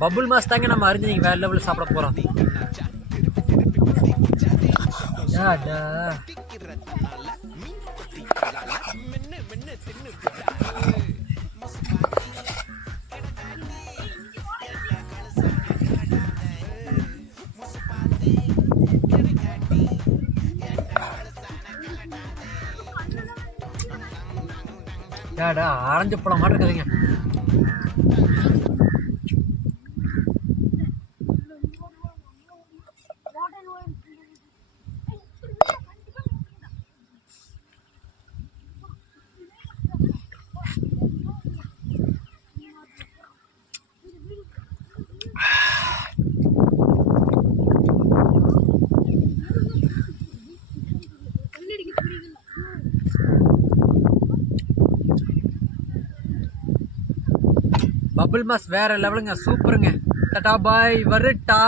Bubble mass தாங்க நம்ம அறிஞ்சு நீங்கள் வேறு லெவலில் சாப்பிட போகிறோம் டேடா அரைஞ்சு பழம் மாட்டிருக்குதுங்க. பபுள் மாஸ் வேற லெவலுங்க. சூப்பருங்க. Tata bye வருட்டா.